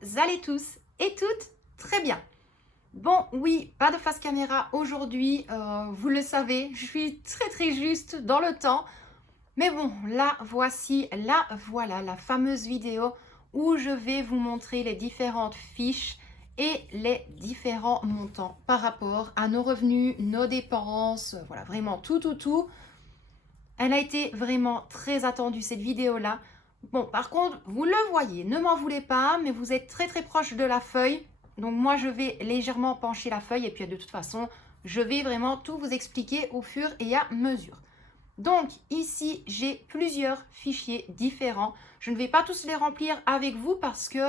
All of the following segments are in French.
vous allez tous et toutes très bien. Bon, oui, pas de face caméra aujourd'hui, vous le savez, je suis très juste dans le temps. Mais bon, là, voilà la fameuse vidéo où je vais vous montrer les différentes fiches et les différents montants par rapport à nos revenus, nos dépenses, voilà, vraiment tout. Elle a été vraiment très attendue cette vidéo-là. Bon, par contre, vous le voyez, ne m'en voulez pas, mais vous êtes très proche de la feuille. Donc moi, je vais légèrement pencher la feuille et puis de toute façon, je vais vraiment tout vous expliquer au fur et à mesure. Donc ici, j'ai plusieurs fichiers différents. Je ne vais pas tous les remplir avec vous parce que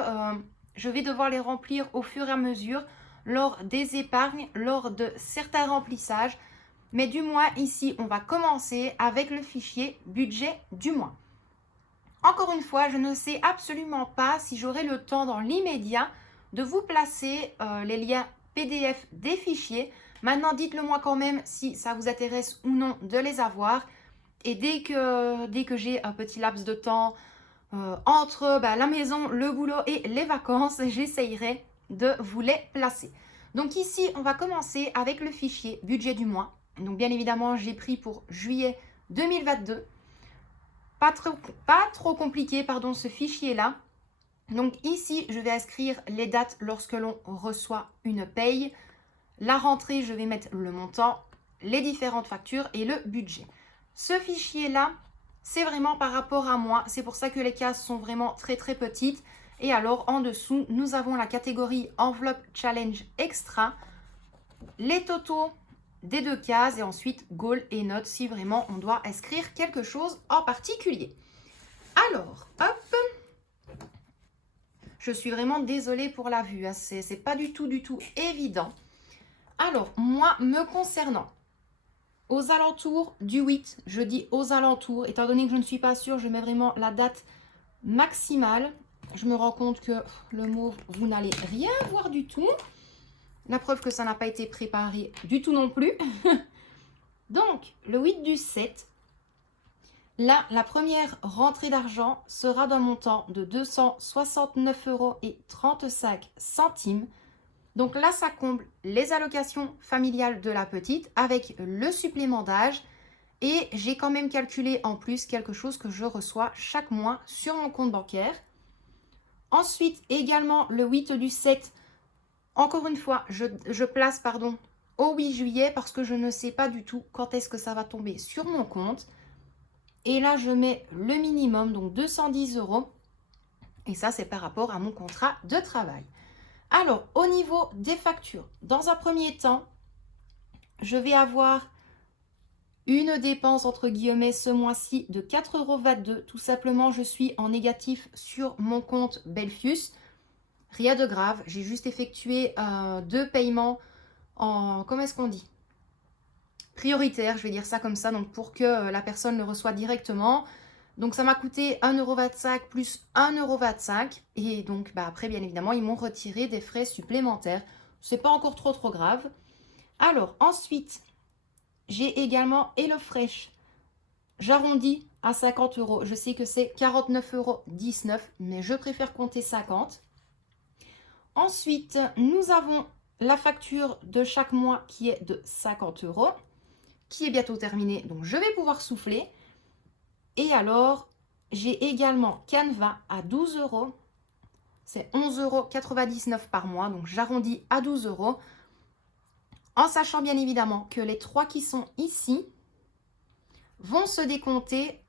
je vais devoir les remplir au fur et à mesure lors des épargnes, lors de certains remplissages. Mais du mois, ici, on va commencer avec le fichier budget du mois. Encore une fois, je ne sais absolument pas si j'aurai le temps dans l'immédiat de vous placer les liens PDF des fichiers. Maintenant, dites-le moi quand même si ça vous intéresse ou non de les avoir. Et dès que j'ai un petit laps de temps entre la maison, le boulot et les vacances, j'essayerai de vous les placer. Donc ici, on va commencer avec le fichier budget du mois. Donc bien évidemment, j'ai pris pour juillet 2022. Pas trop compliqué, pardon, ce fichier-là. Donc ici, je vais inscrire les dates lorsque l'on reçoit une paye. La rentrée, je vais mettre le montant, les différentes factures et le budget. Ce fichier-là, c'est vraiment par rapport à moi. C'est pour ça que les cases sont vraiment très petites. Et alors, en dessous, nous avons la catégorie enveloppe challenge extra, les totaux des deux cases et ensuite goal et notes si vraiment on doit inscrire quelque chose en particulier. Alors, hop, je suis vraiment désolée pour la vue, hein. C'est pas du tout évident. Alors, moi, me concernant, aux alentours du 8, je dis aux alentours, étant donné que je ne suis pas sûre, je mets vraiment la date maximale. Je me rends compte que le mauve, vous n'allez rien voir du tout. La preuve que ça n'a pas été préparé du tout non plus. Donc, le 8 du 7, là, la première rentrée d'argent sera d'un montant de 269,35 €. Donc là, ça comble les allocations familiales de la petite avec le supplément d'âge. Et j'ai quand même calculé en plus quelque chose que je reçois chaque mois sur mon compte bancaire. Ensuite, également le 8 du 7, encore une fois, je place au 8 juillet parce que je ne sais pas du tout quand est-ce que ça va tomber sur mon compte. Et là, je mets le minimum, donc 210 €. Et ça, c'est par rapport à mon contrat de travail. Alors, au niveau des factures, dans un premier temps, je vais avoir une dépense entre guillemets ce mois-ci de 4,22 €. Tout simplement, je suis en négatif sur mon compte Belfius. Rien de grave, j'ai juste effectué deux paiements en, comment est-ce qu'on dit, prioritaire, je vais dire ça comme ça, donc pour que la personne le reçoive directement. Donc ça m'a coûté 1,25 € plus 1,25 €. Et donc après, bien évidemment, ils m'ont retiré des frais supplémentaires. C'est pas encore trop grave. Alors ensuite, j'ai également HelloFresh. J'arrondis à 50 €. Je sais que c'est 49,19 €, mais je préfère compter 50. Ensuite, nous avons la facture de chaque mois qui est de 50 €, qui est bientôt terminée, donc je vais pouvoir souffler. Et alors, j'ai également Canva à 12 €. C'est 11,99 € par mois, donc j'arrondis à 12 €. En sachant bien évidemment que les trois qui sont ici vont se décompter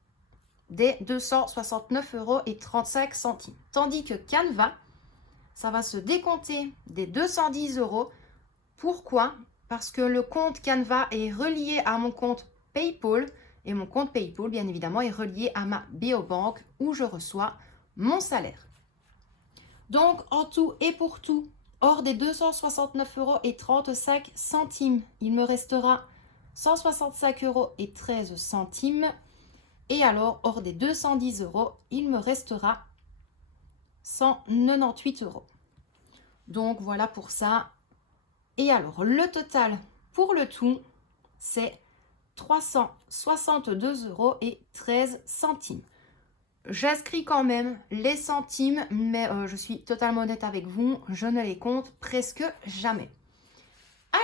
des 269,35 €. Tandis que Canva, ça va se décompter des 210 €. Pourquoi? Parce que le compte Canva est relié à mon compte PayPal. Et mon compte PayPal, bien évidemment, est relié à ma biobanque où je reçois mon salaire. Donc, en tout et pour tout, hors des 269,35 €, il me restera 165,13 €. Et alors, hors des 210 €, il me restera 198 €. Donc, voilà pour ça. Et alors, le total pour le tout, c'est 362,13 €. J'inscris quand même les centimes, mais je suis totalement honnête avec vous, je ne les compte presque jamais.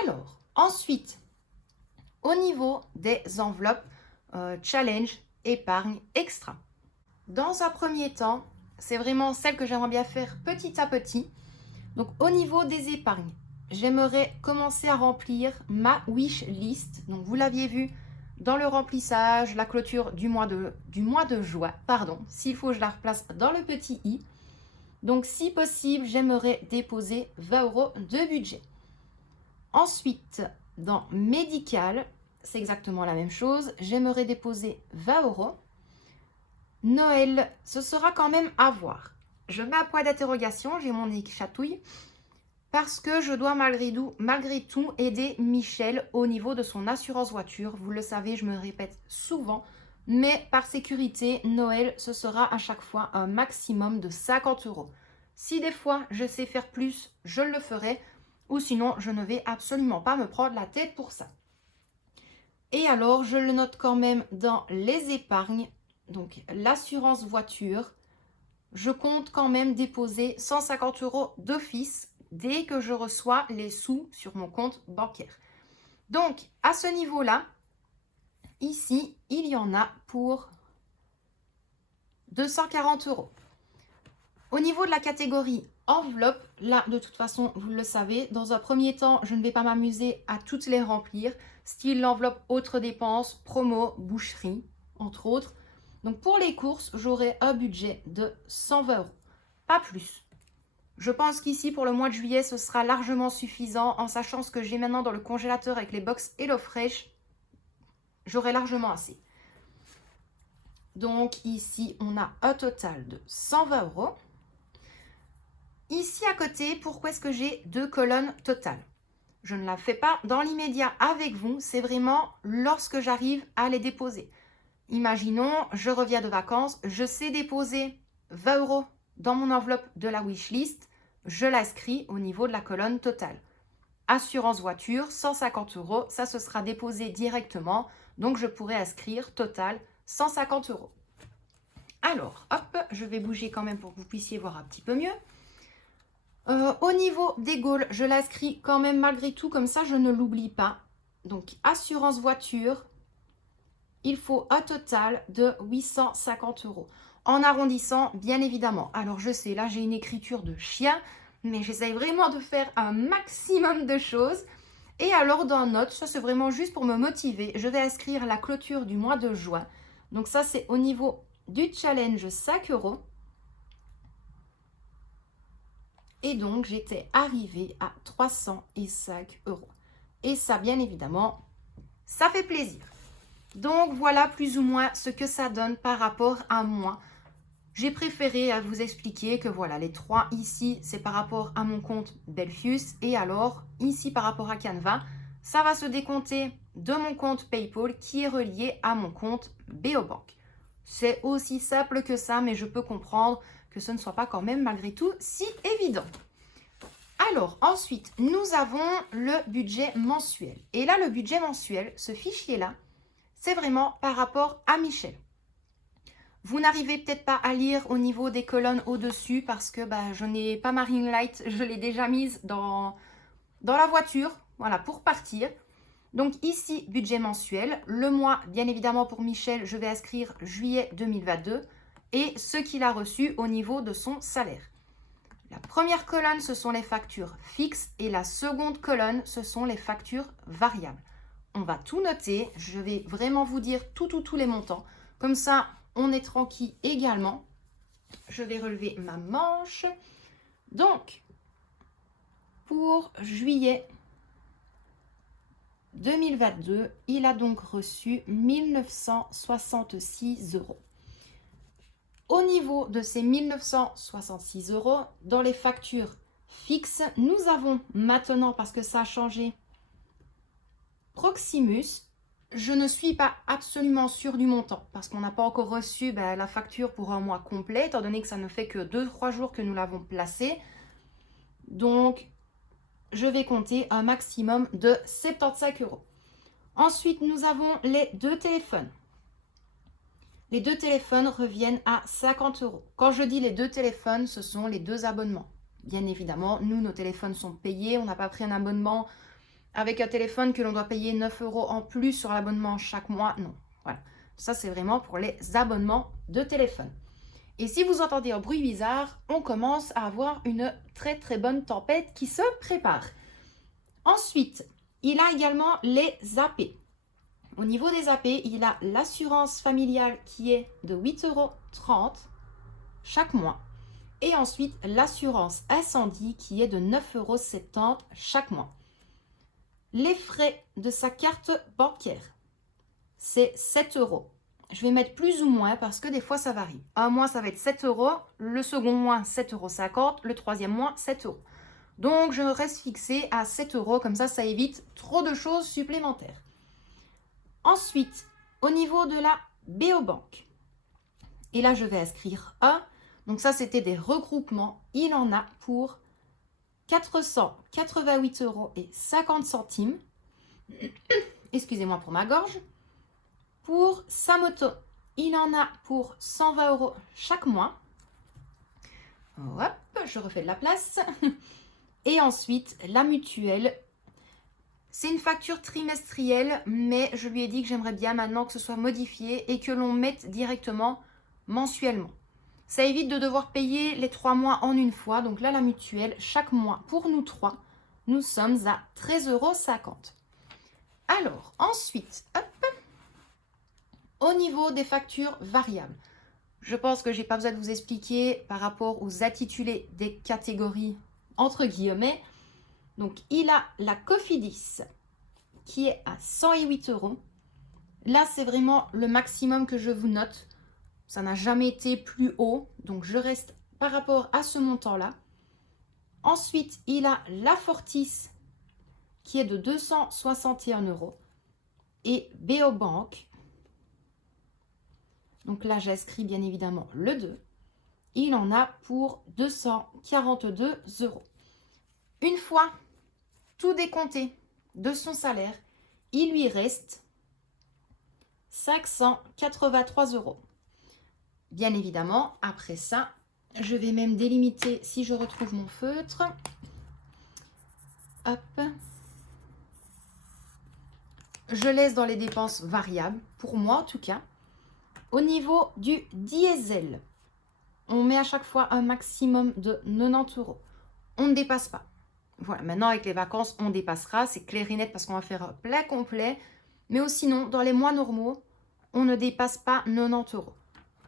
Alors, ensuite, au niveau des enveloppes challenge épargne extra. Dans un premier temps, c'est vraiment celle que j'aimerais bien faire petit à petit. Donc au niveau des épargnes, j'aimerais commencer à remplir ma wish list. Donc vous l'aviez vu dans le remplissage, la clôture du mois de juin, pardon, s'il faut je la replace dans le petit i. Donc si possible, j'aimerais déposer 20 € de budget. Ensuite, dans médical, c'est exactement la même chose. J'aimerais déposer 20 €. Noël, ce sera quand même à voir. Je mets un point d'interrogation, j'ai mon nez qui chatouille, parce que je dois malgré tout aider Michel au niveau de son assurance voiture. Vous le savez, je me répète souvent, mais par sécurité, Noël, ce sera à chaque fois un maximum de 50 €. Si des fois je sais faire plus, je le ferai, ou sinon je ne vais absolument pas me prendre la tête pour ça. Et alors, je le note quand même dans les épargnes, donc l'assurance voiture, je compte quand même déposer 150 € d'office dès que je reçois les sous sur mon compte bancaire. Donc, à ce niveau-là, ici, il y en a pour 240 €. Au niveau de la catégorie enveloppe, là, de toute façon, vous le savez, dans un premier temps, je ne vais pas m'amuser à toutes les remplir, style l'enveloppe autres dépenses, promo, boucherie, entre autres. Donc, pour les courses, j'aurai un budget de 120 €, pas plus. Je pense qu'ici, pour le mois de juillet, ce sera largement suffisant, en sachant ce que j'ai maintenant dans le congélateur avec les box HelloFresh, j'aurai largement assez. Donc, ici, on a un total de 120 €. Ici, à côté, pourquoi est-ce que j'ai 2 colonnes totales? Je ne la fais pas dans l'immédiat avec vous, c'est vraiment lorsque j'arrive à les déposer. Imaginons, je reviens de vacances, je sais déposer 20 € dans mon enveloppe de la wishlist, je l'inscris au niveau de la colonne totale. Assurance voiture, 150 €, ça se sera déposé directement, donc je pourrai inscrire total 150 €. Alors, hop, je vais bouger quand même pour que vous puissiez voir un petit peu mieux. Au niveau des goals, je l'inscris quand même malgré tout, comme ça je ne l'oublie pas. Donc, assurance voiture, il faut un total de 850 €. En arrondissant, bien évidemment. Alors, je sais, là, j'ai une écriture de chien, mais j'essaye vraiment de faire un maximum de choses. Et alors, dans notes, ça, c'est vraiment juste pour me motiver. Je vais inscrire la clôture du mois de juin. Donc, ça, c'est au niveau du challenge 5 €. Et donc, j'étais arrivée à 305 €. Et ça, bien évidemment, ça fait plaisir. Donc, voilà plus ou moins ce que ça donne par rapport à moi. J'ai préféré à vous expliquer que voilà, les 3 ici, c'est par rapport à mon compte Belfius. Et alors, ici, par rapport à Canva, ça va se décompter de mon compte PayPal qui est relié à mon compte Beobank. C'est aussi simple que ça, mais je peux comprendre que ce ne soit pas quand même malgré tout si évident. Alors, ensuite, nous avons le budget mensuel. Et là, le budget mensuel, ce fichier-là, c'est vraiment par rapport à Michel. Vous n'arrivez peut-être pas à lire au niveau des colonnes au-dessus parce que je n'ai pas ma ring light, je l'ai déjà mise dans la voiture, voilà, pour partir. Donc ici, budget mensuel. Le mois, bien évidemment, pour Michel, je vais inscrire juillet 2022 et ce qu'il a reçu au niveau de son salaire. La première colonne, ce sont les factures fixes et la seconde colonne, ce sont les factures variables. On va tout noter. Je vais vraiment vous dire tous les montants. Comme ça, on est tranquille également. Je vais relever ma manche. Donc, pour juillet 2022, il a donc reçu 1966 €. Au niveau de ces 1966 €, dans les factures fixes, nous avons maintenant, parce que ça a changé, Proximus. Je ne suis pas absolument sûre du montant, parce qu'on n'a pas encore reçu la facture pour un mois complet, étant donné que ça ne fait que 2-3 jours que nous l'avons placée. Donc, je vais compter un maximum de 75 €. Ensuite, nous avons les 2 téléphones. Les 2 téléphones reviennent à 50 €. Quand je dis les 2 téléphones, ce sont les 2 abonnements. Bien évidemment, nous, nos téléphones sont payés. On n'a pas pris un abonnement avec un téléphone que l'on doit payer 9 € en plus sur l'abonnement chaque mois. Non, voilà. Ça, c'est vraiment pour les abonnements de téléphone. Et si vous entendez un bruit bizarre, on commence à avoir une très très bonne tempête qui se prépare. Ensuite, il a également les AP. Au niveau des AP, il a l'assurance familiale qui est de 8,30 € chaque mois. Et ensuite, l'assurance incendie qui est de 9,70 € chaque mois. Les frais de sa carte bancaire, c'est 7 €. Je vais mettre plus ou moins parce que des fois ça varie. Un mois ça va être 7 €, le second mois 7,50 €, le troisième mois 7 €. Donc je reste fixée à 7 €, comme ça évite trop de choses supplémentaires. Ensuite, au niveau de la BOBank, et là je vais inscrire un, donc ça c'était des regroupements, il en a pour 488,50 €. Excusez-moi pour ma gorge. Pour sa moto, il en a pour 120 € chaque mois. Hop, je refais de la place. Et ensuite, la mutuelle. C'est une facture trimestrielle, mais je lui ai dit que j'aimerais bien maintenant que ce soit modifié et que l'on mette directement mensuellement. Ça évite de devoir payer les 3 mois en une fois. Donc là, la mutuelle, chaque mois, pour nous 3, nous sommes à 13,50 €. Alors, ensuite, hop, au niveau des factures variables, je pense que je n'ai pas besoin de vous expliquer par rapport aux intitulés des catégories entre guillemets. Donc, il a la Cofidis qui est à 108 €. Là, c'est vraiment le maximum que je vous note. Ça n'a jamais été plus haut, donc je reste par rapport à ce montant-là. Ensuite, il a la Fortis qui est de 261 € et BOBank. Donc là, j'inscris bien évidemment le 2. Il en a pour 242 €. Une fois tout décompté de son salaire, il lui reste 583 €. Bien évidemment, après ça, je vais même délimiter si je retrouve mon feutre. Hop. Je laisse dans les dépenses variables, pour moi en tout cas. Au niveau du diesel, on met à chaque fois un maximum de 90 €. On ne dépasse pas. Voilà, maintenant avec les vacances, on dépassera. C'est clair et net parce qu'on va faire un plein complet. Mais aussi sinon, dans les mois normaux, on ne dépasse pas 90 €.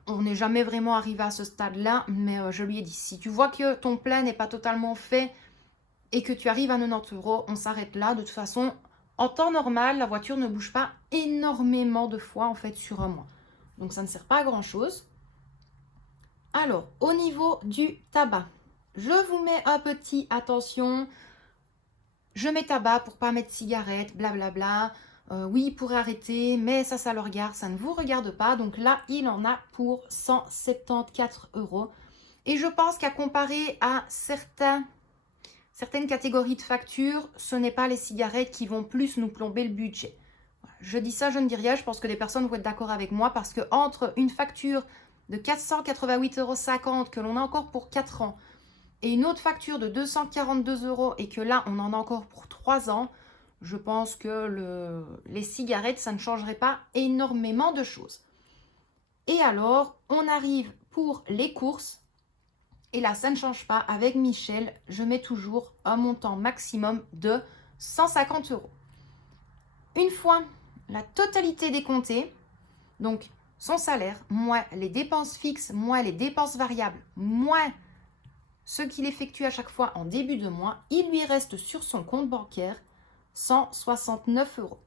On n'est jamais vraiment arrivé à ce stade-là, mais je lui ai dit, si tu vois que ton plein n'est pas totalement fait et que tu arrives à 90 €, on s'arrête là. De toute façon, en temps normal, la voiture ne bouge pas énormément de fois en fait sur un mois. Donc ça ne sert pas à grand chose. Alors, au niveau du tabac, je vous mets un petit attention. Je mets tabac pour pas mettre cigarette, blablabla. Oui, il pourrait arrêter, mais ça le regarde, ça ne vous regarde pas. Donc là, il en a pour 174 €. Et je pense qu'à comparer à certaines catégories de factures, ce n'est pas les cigarettes qui vont plus nous plomber le budget. Je dis ça, je ne dis rien. Je pense que des personnes vont être d'accord avec moi parce que entre une facture de 488,50 € que l'on a encore pour 4 ans et une autre facture de 242 € et que là, on en a encore pour 3 ans, je pense que les cigarettes, ça ne changerait pas énormément de choses. Et alors, on arrive pour les courses. Et là, ça ne change pas. Avec Michel, je mets toujours un montant maximum de 150 €. Une fois la totalité décomptée, donc son salaire, moins les dépenses fixes, moins les dépenses variables, moins ce qu'il effectue à chaque fois en début de mois, il lui reste sur son compte bancaire 169 €.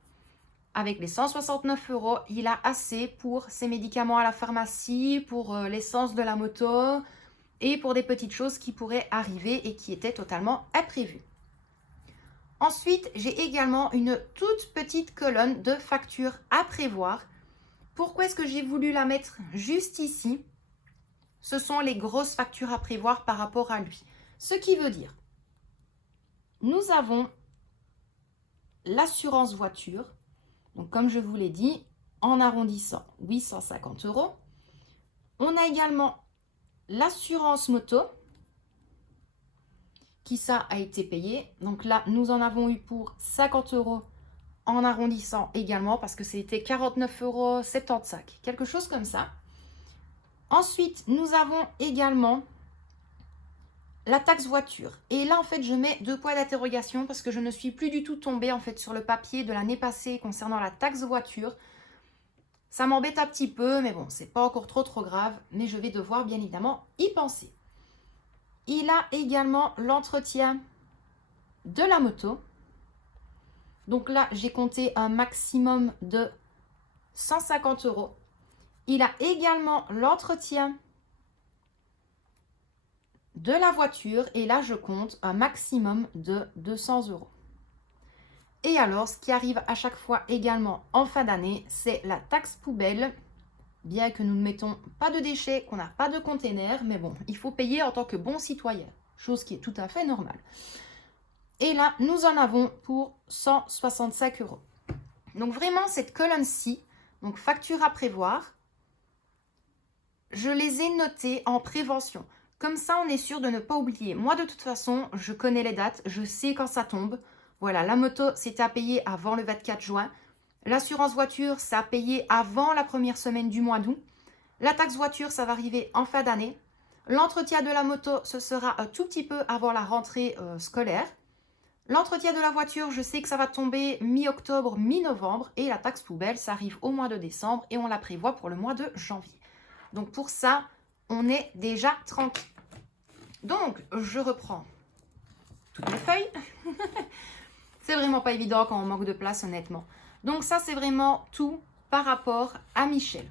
Avec les 169 €, il a assez pour ses médicaments à la pharmacie, pour l'essence de la moto et pour des petites choses qui pourraient arriver et qui étaient totalement imprévues. Ensuite, j'ai également une toute petite colonne de factures à prévoir. Pourquoi est-ce que j'ai voulu la mettre juste ici? Ce sont les grosses factures à prévoir par rapport à lui. Ce qui veut dire, nous avons l'assurance voiture. Donc, comme je vous l'ai dit, en arrondissant, 850 €. On a également l'assurance moto qui ça a été payé. Donc là, nous en avons eu pour 50 € en arrondissant également parce que c'était 49,75 €, quelque chose comme ça. Ensuite, nous avons également la taxe voiture. Et là, en fait, je mets 2 points d'interrogation parce que je ne suis plus du tout tombée en fait sur le papier de l'année passée concernant la taxe voiture. Ça m'embête un petit peu, mais bon, c'est pas encore trop grave, mais je vais devoir bien évidemment y penser. Il a également l'entretien de la moto. Donc là, j'ai compté un maximum de 150 €. Il a également l'entretien de la voiture et là, je compte un maximum de 200 €. Et alors, ce qui arrive à chaque fois également en fin d'année, c'est la taxe poubelle. Bien que nous ne mettons pas de déchets, qu'on n'a pas de container, mais bon, il faut payer en tant que bon citoyen, chose qui est tout à fait normale. Et là, nous en avons pour 165 €. Donc vraiment, cette colonne-ci, donc facture à prévoir, je les ai notées en prévention. Comme ça, on est sûr de ne pas oublier. Moi, de toute façon, je connais les dates, je sais quand ça tombe. Voilà, la moto, c'était à payer avant le 24 juin. L'assurance voiture, ça a payé avant la première semaine du mois d'août. La taxe voiture, ça va arriver en fin d'année. L'entretien de la moto, ce sera un tout petit peu avant la rentrée scolaire. L'entretien de la voiture, je sais que ça va tomber mi-octobre, mi-novembre. Et la taxe poubelle, ça arrive au mois de décembre et on la prévoit pour le mois de janvier. Donc pour ça, on est déjà tranquille. Donc, je reprends toutes mes feuilles. C'est vraiment pas évident quand on manque de place, honnêtement. Donc ça, c'est vraiment tout par rapport à Michel.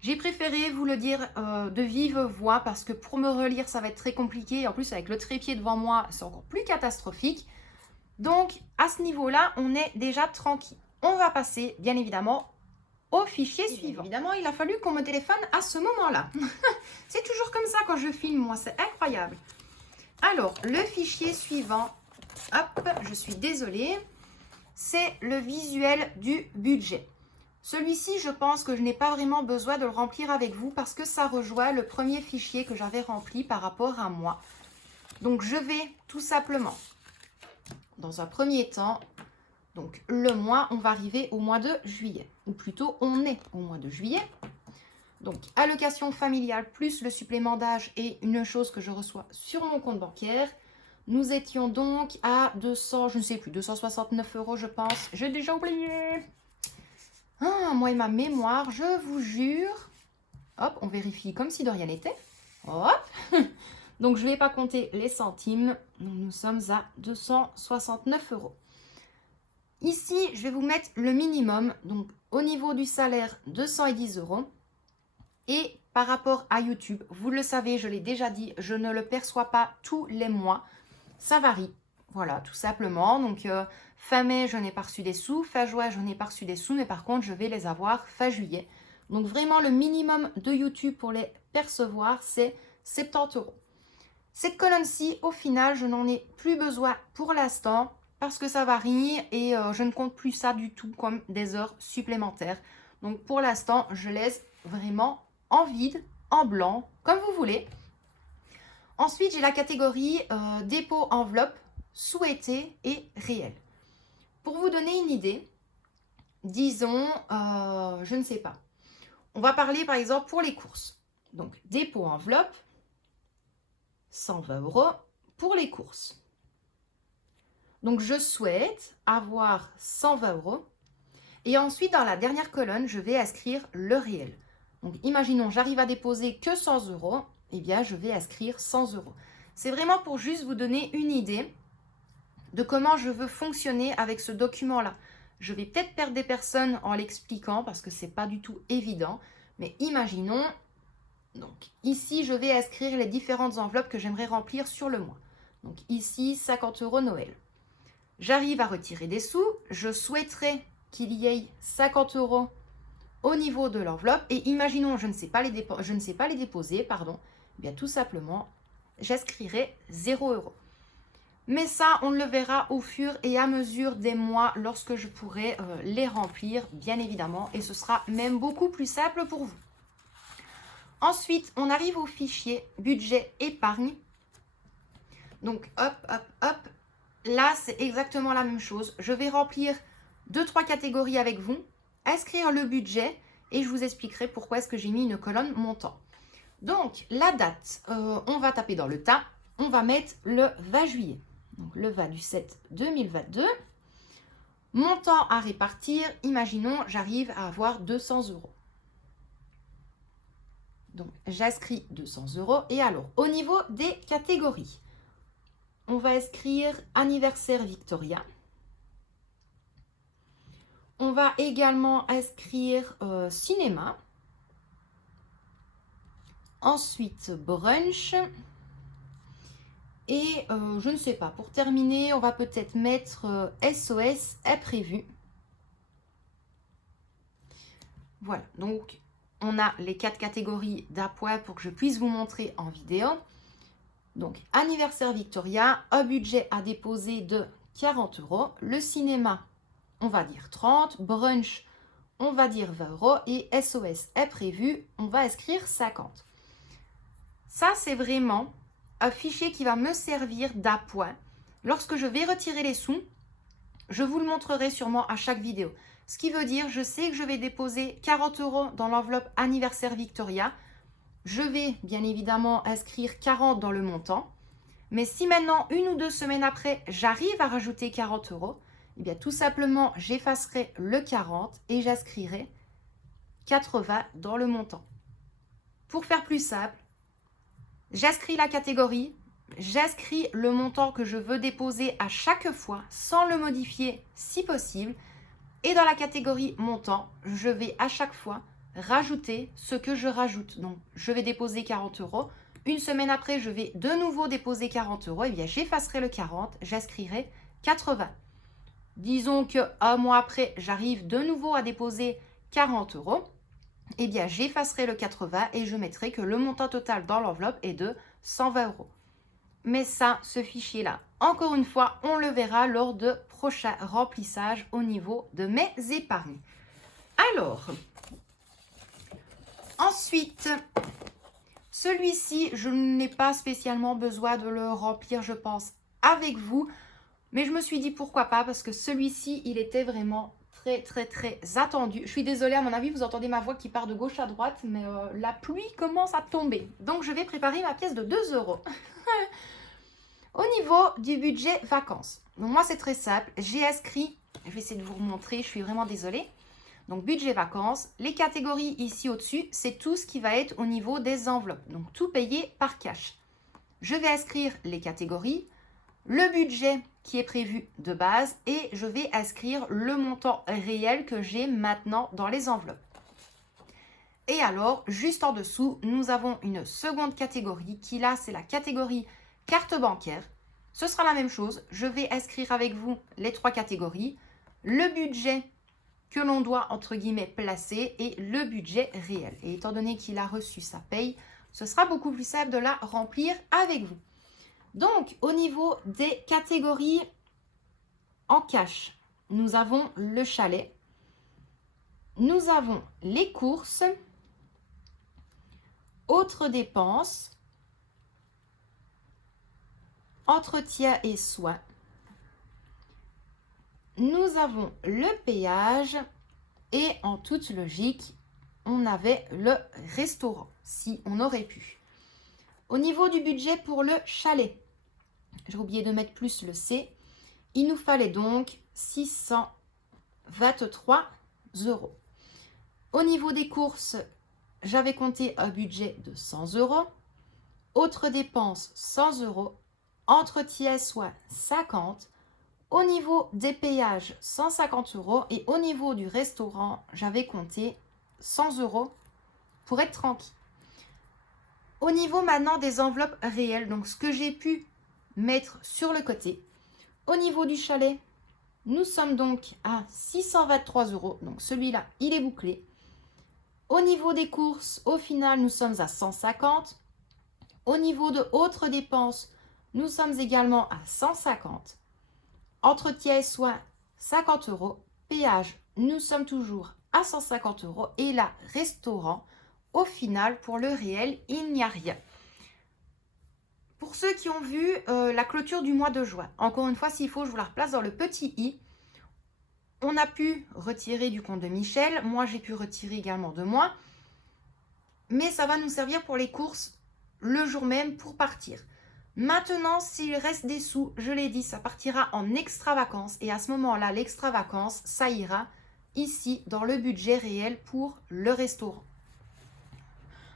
J'ai préféré vous le dire de vive voix parce que pour me relire, ça va être très compliqué. En plus, avec le trépied devant moi, c'est encore plus catastrophique. Donc, à ce niveau-là, on est déjà tranquille. On va passer, bien évidemment, au fichier suivant. Évidemment, il a fallu qu'on me téléphone à ce moment-là. C'est toujours comme ça quand je filme, moi. C'est incroyable. Alors, le fichier suivant, hop, je suis désolée, c'est le visuel du budget. Celui-ci, je pense que je n'ai pas vraiment besoin de le remplir avec vous parce que ça rejoint le premier fichier que j'avais rempli par rapport à moi. Donc, je vais tout simplement, dans un premier temps, donc le mois, on va arriver au mois de juillet. Ou plutôt, on est au mois de juillet. Donc, allocation familiale plus le supplément d'âge et une chose que je reçois sur mon compte bancaire. Nous étions donc à 200, je ne sais plus, 269 € je pense. J'ai déjà oublié. Ah, moi et ma mémoire, je vous jure. Hop, on vérifie comme si de rien n'était. Hop. Donc, je ne vais pas compter les centimes. Donc, nous sommes à 269 €. Ici, je vais vous mettre le minimum. Donc, au niveau du salaire, 210 €. Et par rapport à YouTube, vous le savez, je l'ai déjà dit, je ne le perçois pas tous les mois. Ça varie. Voilà, tout simplement. Donc, fin mai, je n'ai pas reçu des sous. Fin juin, je n'ai pas reçu des sous. Mais par contre, je vais les avoir fin juillet. Donc, vraiment, le minimum de YouTube pour les percevoir, c'est 70 €. Cette colonne-ci, au final, je n'en ai plus besoin pour l'instant parce que ça varie et je ne compte plus ça du tout comme des heures supplémentaires. Donc, pour l'instant, je laisse vraiment en vide, en blanc, comme vous voulez. Ensuite, j'ai la catégorie dépôt enveloppe, souhaité et réel. Pour vous donner une idée, disons, je ne sais pas. On va parler par exemple pour les courses. Donc, dépôt enveloppe, 120 € pour les courses. Donc, je souhaite avoir 120 €. Et ensuite, dans la dernière colonne, je vais inscrire le réel. Donc, imaginons, j'arrive à déposer que 100 €. Eh bien, je vais inscrire 100 €. C'est vraiment pour juste vous donner une idée de comment je veux fonctionner avec ce document-là. Je vais peut-être perdre des personnes en l'expliquant parce que ce n'est pas du tout évident. Mais imaginons, donc ici, je vais inscrire les différentes enveloppes que j'aimerais remplir sur le mois. Donc ici, 50 € Noël. J'arrive à retirer des sous. Je souhaiterais qu'il y ait 50 € au niveau de l'enveloppe. Et imaginons, je ne sais pas les déposer, pardon. Eh bien, tout simplement, j'inscrirai 0 €. Mais ça, on le verra au fur et à mesure des mois lorsque je pourrai les remplir, bien évidemment. Et ce sera même beaucoup plus simple pour vous. Ensuite, on arrive au fichier budget épargne. Donc, hop, hop, hop. Là, c'est exactement la même chose. Je vais remplir 2-3 catégories avec vous, inscrire le budget et je vous expliquerai pourquoi est-ce que j'ai mis une colonne montant. Donc, la date, on va taper dans le tas. On va mettre le 20 juillet. Donc, le 20 du 7 2022. Montant à répartir, imaginons, j'arrive à avoir 200 €. Donc, j'inscris 200 €. Et alors, au niveau des catégories, on va inscrire anniversaire Victoria. On va également inscrire cinéma. Ensuite, brunch. Et je ne sais pas, pour terminer, on va peut-être mettre SOS imprévu. Voilà, donc on a les 4 catégories d'appoint pour que je puisse vous montrer en vidéo. Donc, anniversaire Victoria, un budget à déposer de 40 €. Le cinéma, on va dire 30. Brunch, on va dire 20 €. Et SOS imprévu, on va inscrire 50. Ça, c'est vraiment un fichier qui va me servir d'appoint. Lorsque je vais retirer les sous, je vous le montrerai sûrement à chaque vidéo. Ce qui veut dire, je sais que je vais déposer 40 € dans l'enveloppe anniversaire Victoria. Je vais bien évidemment inscrire 40 dans le montant. Mais si maintenant, 1 ou 2 semaines après, j'arrive à rajouter 40 €, eh bien tout simplement, j'effacerai le 40 et j'inscrirai 80 dans le montant. Pour faire plus simple, j'inscris la catégorie, j'inscris le montant que je veux déposer à chaque fois sans le modifier si possible. Et dans la catégorie montant, je vais à chaque fois rajouter ce que je rajoute. Donc, je vais déposer 40 €. Une semaine après, je vais de nouveau déposer 40 €. Eh bien, j'effacerai le 40, j'inscrirai 80. Disons qu'un mois après, j'arrive de nouveau à déposer 40 €. Eh bien, j'effacerai le 80 et je mettrai que le montant total dans l'enveloppe est de 120 €. Mais ça, ce fichier-là, encore une fois, on le verra lors de prochains remplissages au niveau de mes épargnes. Alors, ensuite, celui-ci, je n'ai pas spécialement besoin de le remplir, je pense, avec vous. Mais je me suis dit pourquoi pas, parce que celui-ci, il était vraiment très attendu. Je suis désolée, à mon avis, vous entendez ma voix qui part de gauche à droite, mais la pluie commence à tomber. Donc, je vais préparer ma pièce de 2 €. Au niveau du budget vacances, donc moi, c'est très simple. J'ai inscrit, je vais essayer de vous remontrer, je suis vraiment désolée. Donc, budget vacances, les catégories ici au-dessus, c'est tout ce qui va être au niveau des enveloppes. Donc, tout payé par cash. Je vais inscrire les catégories, le budget qui est prévu de base et je vais inscrire le montant réel que j'ai maintenant dans les enveloppes. Et alors, juste en dessous, nous avons une seconde catégorie qui là, c'est la catégorie carte bancaire. Ce sera la même chose. Je vais inscrire avec vous les 3 catégories, le budget que l'on doit, entre guillemets, placer et le budget réel. Et étant donné qu'il a reçu sa paye, ce sera beaucoup plus simple de la remplir avec vous. Donc, au niveau des catégories en cash, nous avons le chalet, nous avons les courses, autres dépenses, entretien et soins. Nous avons le péage et en toute logique, on avait le restaurant, si on aurait pu. Au niveau du budget pour le chalet, j'ai oublié de mettre plus le C, il nous fallait donc 623 €. Au niveau des courses, j'avais compté un budget de 100 €, autres dépenses 100 €, entretien soins 50, au niveau des péages 150 € et au niveau du restaurant, j'avais compté 100 € pour être tranquille. Au niveau maintenant des enveloppes réelles, donc ce que j'ai pu mettre sur le côté, au niveau du chalet, nous sommes donc à 623 €, donc celui-là, il est bouclé. Au niveau des courses, au final, nous sommes à 150. Au niveau de autres dépenses, nous sommes également à 150. Entretien et soins, 50 €. Péage, nous sommes toujours à 150 €. Et là, restaurant, au final, pour le réel, il n'y a rien. Pour ceux qui ont vu la clôture du mois de juin, encore une fois, s'il faut, je vous la replace dans le petit i. On a pu retirer du compte de Michel. Moi, j'ai pu retirer également de moi. Mais ça va nous servir pour les courses le jour même pour partir. Maintenant, s'il reste des sous, je l'ai dit, ça partira en extra vacances. Et à ce moment-là, l'extra vacances, ça ira ici dans le budget réel pour le restaurant.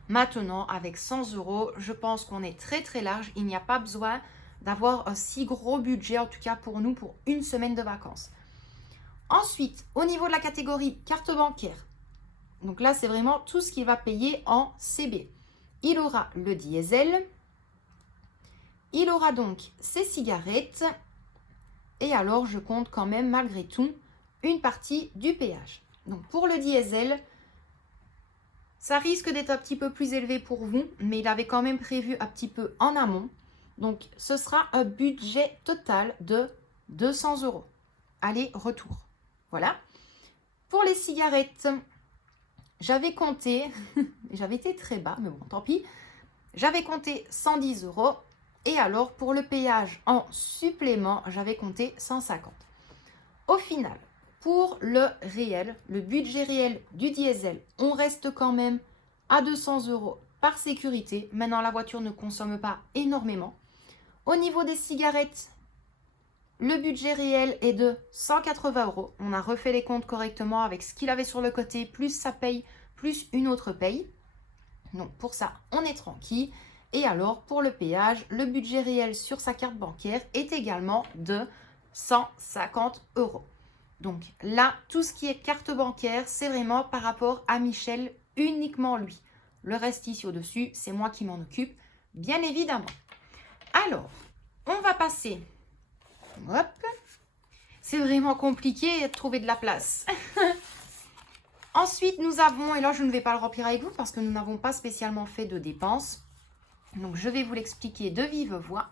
Maintenant, avec 100 €, je pense qu'on est très très large. Il n'y a pas besoin d'avoir un si gros budget, en tout cas pour nous, pour une semaine de vacances. Ensuite, au niveau de la catégorie carte bancaire, donc là, c'est vraiment tout ce qu'il va payer en CB. Il aura le diesel, il aura donc ses cigarettes, et alors je compte quand même malgré tout une partie du péage. Donc pour le diesel, ça risque d'être un petit peu plus élevé pour vous, mais il avait quand même prévu un petit peu en amont. Donc ce sera un budget total de 200 €. Aller-retour. Voilà. Pour les cigarettes, j'avais compté, j'avais été très bas, mais bon, tant pis. J'avais compté 110 €. Et alors, pour le péage en supplément, j'avais compté 150. Au final, pour le réel, le budget réel du diesel, on reste quand même à 200 € par sécurité. Maintenant, la voiture ne consomme pas énormément. Au niveau des cigarettes, le budget réel est de 180 €. On a refait les comptes correctement avec ce qu'il avait sur le côté, plus sa paye, plus une autre paye. Donc pour ça, on est tranquille. Et alors, pour le péage, le budget réel sur sa carte bancaire est également de 150 €. Donc là, tout ce qui est carte bancaire, c'est vraiment par rapport à Michel, uniquement lui. Le reste ici au-dessus, c'est moi qui m'en occupe, bien évidemment. Alors, on va passer. Hop. C'est vraiment compliqué de trouver de la place. Ensuite, nous avons, et là je ne vais pas le remplir avec vous parce que nous n'avons pas spécialement fait de dépenses. Donc je vais vous l'expliquer de vive voix.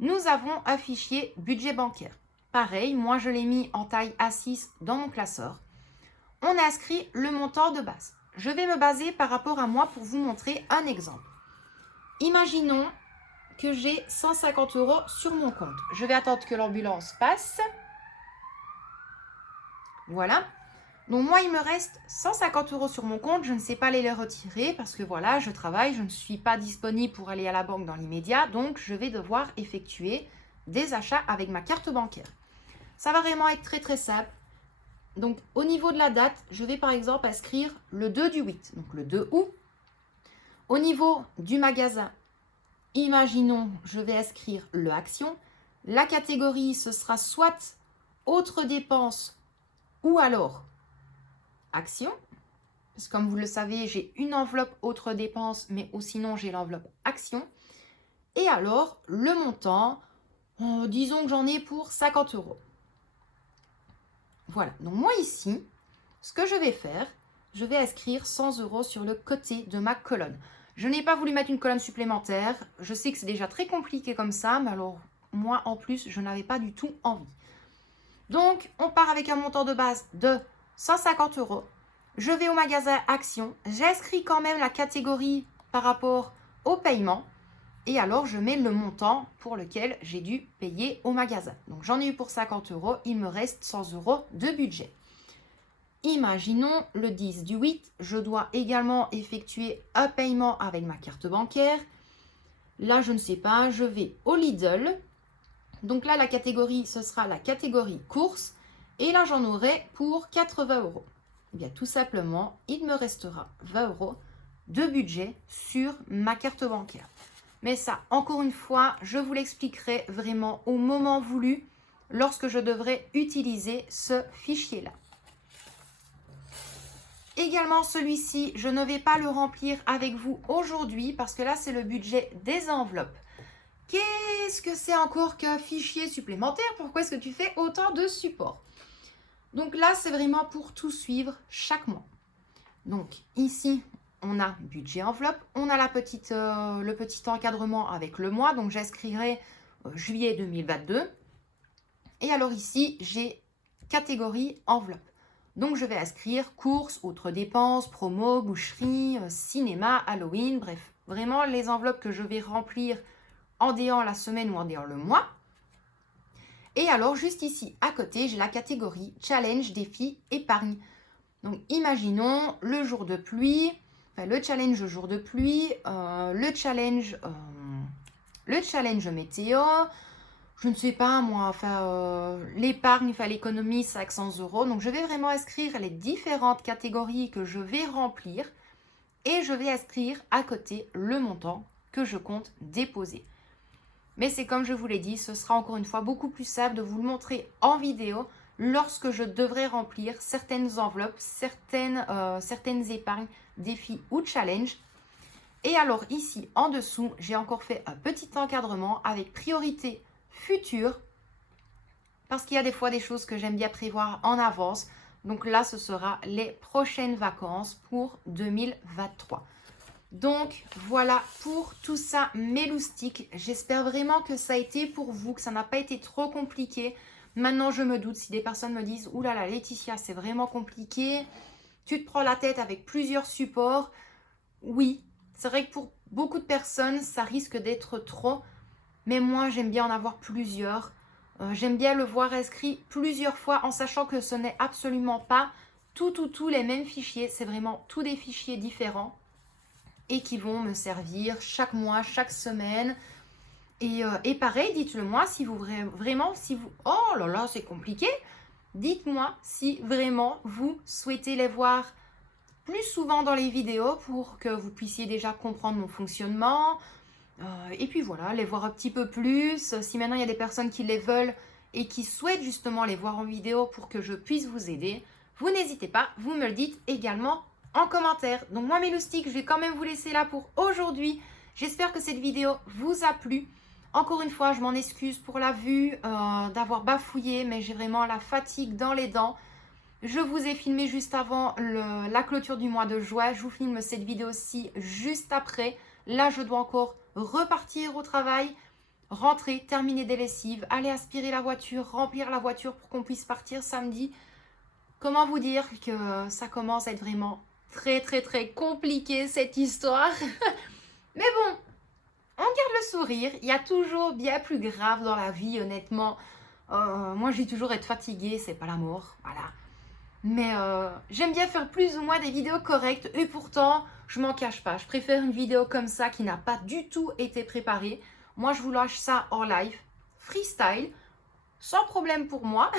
Nous avons un fichier budget bancaire. Pareil, moi je l'ai mis en taille A6 dans mon classeur. On a inscrit le montant de base. Je vais me baser par rapport à moi pour vous montrer un exemple. Imaginons que j'ai 150 € sur mon compte. Je vais attendre que l'ambulance passe. Voilà. Donc moi, il me reste 150 € sur mon compte. Je ne sais pas aller les retirer parce que voilà, je travaille. Je ne suis pas disponible pour aller à la banque dans l'immédiat. Donc, je vais devoir effectuer des achats avec ma carte bancaire. Ça va vraiment être très très simple. Donc, au niveau de la date, je vais par exemple inscrire le 2 du 8. Donc, le 2 août. Au niveau du magasin, imaginons, je vais inscrire le Action. La catégorie, ce sera soit autres dépenses ou alors Action. Parce que comme vous le savez, j'ai une enveloppe autres dépenses, mais sinon j'ai l'enveloppe Action. Et alors, le montant, disons que j'en ai pour 50 €. Voilà, donc moi ici, ce que je vais faire, je vais inscrire 100 € sur le côté de ma colonne. Je n'ai pas voulu mettre une colonne supplémentaire. Je sais que c'est déjà très compliqué comme ça, mais alors moi en plus, je n'avais pas du tout envie. Donc, on part avec un montant de base de 150 €. Je vais au magasin Action. J'inscris quand même la catégorie par rapport au paiement. Et alors, je mets le montant pour lequel j'ai dû payer au magasin. Donc, j'en ai eu pour 50 €. Il me reste 100 € de budget. Imaginons le 10 du 8. Je dois également effectuer un paiement avec ma carte bancaire. Là, je ne sais pas. Je vais au Lidl. Donc là, la catégorie, ce sera la catégorie courses. Et là, j'en aurai pour 80 €. Eh bien, tout simplement, il me restera 20 € de budget sur ma carte bancaire. Mais ça, encore une fois, je vous l'expliquerai vraiment au moment voulu lorsque je devrais utiliser ce fichier-là. Également, celui-ci, je ne vais pas le remplir avec vous aujourd'hui parce que là, c'est le budget des enveloppes. Qu'est-ce que c'est encore qu'un fichier supplémentaire? Pourquoi est-ce que tu fais autant de support? Donc là, c'est vraiment pour tout suivre chaque mois. Donc ici, on a budget enveloppe, on a le petit encadrement avec le mois, donc j'inscrirai juillet 2022. Et alors ici, j'ai catégorie enveloppe. Donc, je vais inscrire courses, autres dépenses, promo, boucherie, cinéma, Halloween, bref, vraiment les enveloppes que je vais remplir en déant la semaine ou en déant le mois. Et alors, juste ici, à côté, j'ai la catégorie challenge, défi, épargne. Donc, imaginons le jour de pluie, enfin, le challenge jour de pluie, le challenge météo, je ne sais pas moi, enfin, l'épargne, enfin, l'économie, 500 €. Donc, je vais vraiment inscrire les différentes catégories que je vais remplir et je vais inscrire à côté le montant que je compte déposer. Mais c'est comme je vous l'ai dit, ce sera encore une fois beaucoup plus simple de vous le montrer en vidéo lorsque je devrais remplir certaines enveloppes, certaines épargnes, défis ou challenges. Et alors ici, en dessous, j'ai encore fait un petit encadrement avec priorité future parce qu'il y a des fois des choses que j'aime bien prévoir en avance. Donc là, ce sera les prochaines vacances pour 2023. Donc voilà pour tout ça, mes loustiques. J'espère vraiment que ça a été pour vous, que ça n'a pas été trop compliqué. Maintenant, je me doute si des personnes me disent « Ouh là là, Laetitia, c'est vraiment compliqué. Tu te prends la tête avec plusieurs supports. » Oui, c'est vrai que pour beaucoup de personnes, ça risque d'être trop. Mais moi, j'aime bien en avoir plusieurs. J'aime bien le voir inscrit plusieurs fois en sachant que ce n'est absolument pas tous les mêmes fichiers. C'est vraiment tous des fichiers différents et qui vont me servir chaque mois, chaque semaine. Et pareil, dites-le moi si vous vraiment, si vous... Oh là là, c'est compliqué. Dites-moi si vraiment vous souhaitez les voir plus souvent dans les vidéos pour que vous puissiez déjà comprendre mon fonctionnement. Et puis voilà, les voir un petit peu plus. Si maintenant il y a des personnes qui les veulent et qui souhaitent justement les voir en vidéo pour que je puisse vous aider, vous n'hésitez pas, vous me le dites également en commentaire. Donc moi mes loustiques, je vais quand même vous laisser là pour aujourd'hui. J'espère que cette vidéo vous a plu. Encore une fois, je m'en excuse pour la vue, d'avoir bafouillé, mais j'ai vraiment la fatigue dans les dents. Je vous ai filmé juste avant la clôture du mois de juin. Je vous filme cette vidéo-ci juste après. Là, je dois encore repartir au travail, rentrer, terminer des lessives, aller aspirer la voiture, remplir la voiture pour qu'on puisse partir samedi. Comment vous dire que ça commence à être vraiment très compliqué cette histoire. Mais bon, on garde le sourire. Il y a toujours bien plus grave dans la vie, honnêtement. Moi, je dis toujours être fatiguée, c'est pas la mort. Voilà. Mais j'aime bien faire plus ou moins des vidéos correctes. Et pourtant, je m'en cache pas. Je préfère une vidéo comme ça qui n'a pas du tout été préparée. Moi, je vous lâche ça en live, freestyle, sans problème pour moi.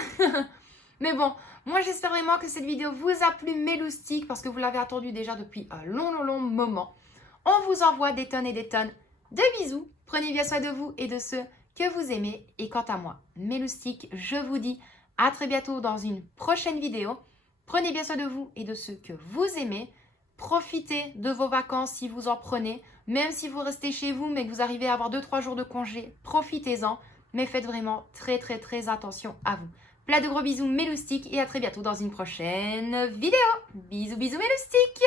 Mais bon, moi j'espère vraiment que cette vidéo vous a plu, mes loustiques, parce que vous l'avez attendu déjà depuis un long moment. On vous envoie des tonnes et des tonnes de bisous. Prenez bien soin de vous et de ceux que vous aimez. Et quant à moi, mes loustiques, je vous dis à très bientôt dans une prochaine vidéo. Prenez bien soin de vous et de ceux que vous aimez. Profitez de vos vacances si vous en prenez. Même si vous restez chez vous, mais que vous arrivez à avoir 2-3 jours de congé, profitez-en. Mais faites vraiment très attention à vous. Plein de gros bisous mes loustiques et à très bientôt dans une prochaine vidéo. Bisous mes loustiques.